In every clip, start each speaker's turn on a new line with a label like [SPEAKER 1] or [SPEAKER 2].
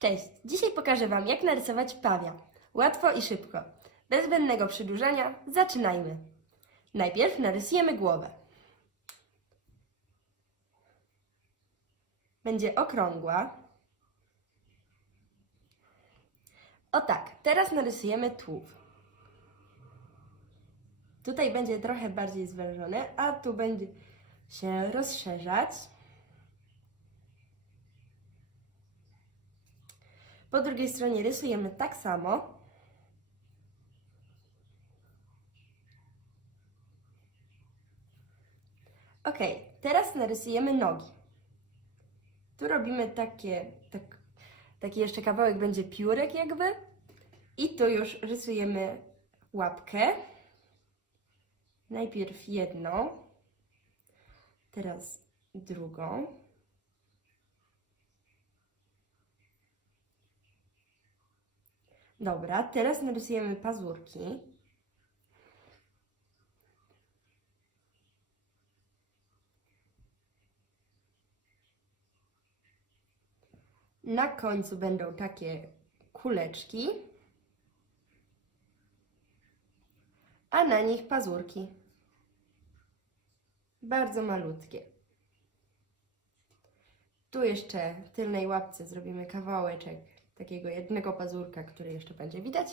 [SPEAKER 1] Cześć! Dzisiaj pokażę Wam, jak narysować pawia. Łatwo i szybko. Bez zbędnego przedłużania, zaczynajmy. Najpierw narysujemy głowę. Będzie okrągła. O tak, teraz narysujemy tułów. Tutaj będzie trochę bardziej zwężony, a tu będzie się rozszerzać. Po drugiej stronie rysujemy tak samo. Ok, teraz narysujemy nogi. Tu robimy takie, tak, taki jeszcze kawałek będzie piórek jakby. I tu już rysujemy łapkę. Najpierw jedną, teraz drugą. Dobra, teraz narysujemy pazurki. Na końcu będą takie kuleczki, a na nich pazurki. Bardzo malutkie. Tu jeszcze w tylnej łapce zrobimy kawałeczek takiego jednego pazurka, który jeszcze będzie widać.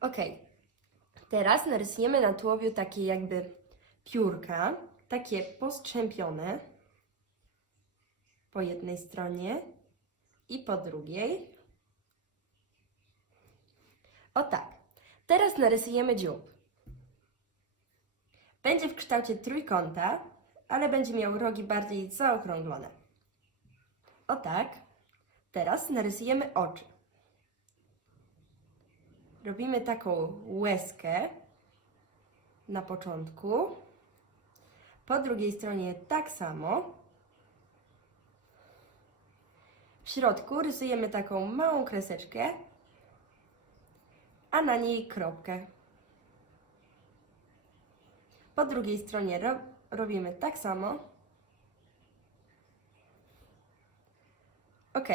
[SPEAKER 1] Ok, teraz narysujemy na tułowiu takie jakby piórka, takie postrzępione po jednej stronie i po drugiej. O tak, teraz narysujemy dziób. Będzie w kształcie trójkąta, ale będzie miał rogi bardziej zaokrąglone. O tak. Teraz narysujemy oczy. Robimy taką łezkę na początku. Po drugiej stronie tak samo. W środku rysujemy taką małą kreseczkę, a na niej kropkę. Po drugiej stronie ro robimy tak samo. Ok,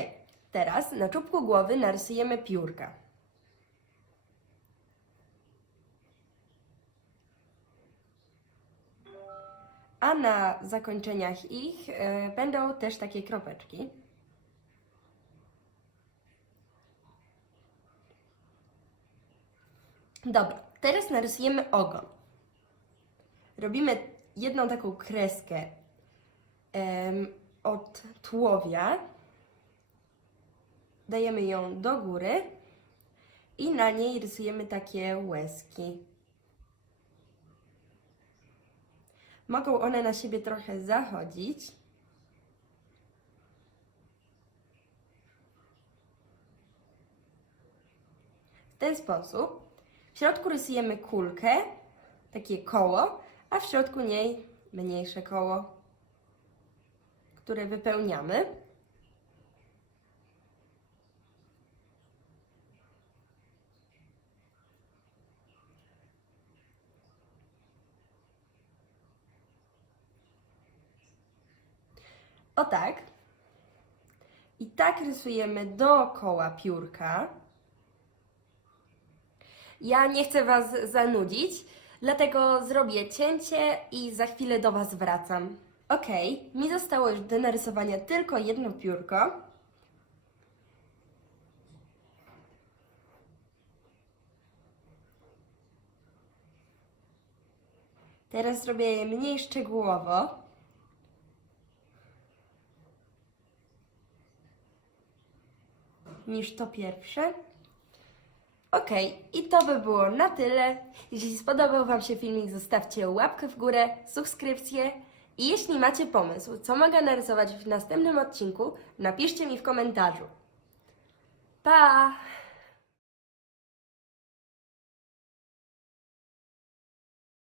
[SPEAKER 1] teraz na czubku głowy narysujemy piórka. A na zakończeniach ich e, będą też takie kropeczki. Dobra, teraz narysujemy ogon. Robimy jedną taką kreskę od tułowia dajemy ją do góry i na niej rysujemy takie łezki. Mogą one na siebie trochę zachodzić. W ten sposób w środku rysujemy kulkę, takie koło, a w środku niej mniejsze koło, które wypełniamy. O tak. I tak rysujemy dookoła piórka. Ja nie chcę Was zanudzić, dlatego zrobię cięcie i za chwilę do Was wracam. Ok, mi zostało już do narysowania tylko jedno piórko. Teraz zrobię je mniej szczegółowo. Niż to pierwsze. Ok, i to by było na tyle. Jeśli spodobał Wam się filmik, zostawcie łapkę w górę, subskrypcję i jeśli macie pomysł, co mogę narysować w następnym odcinku, napiszcie mi w komentarzu. Pa!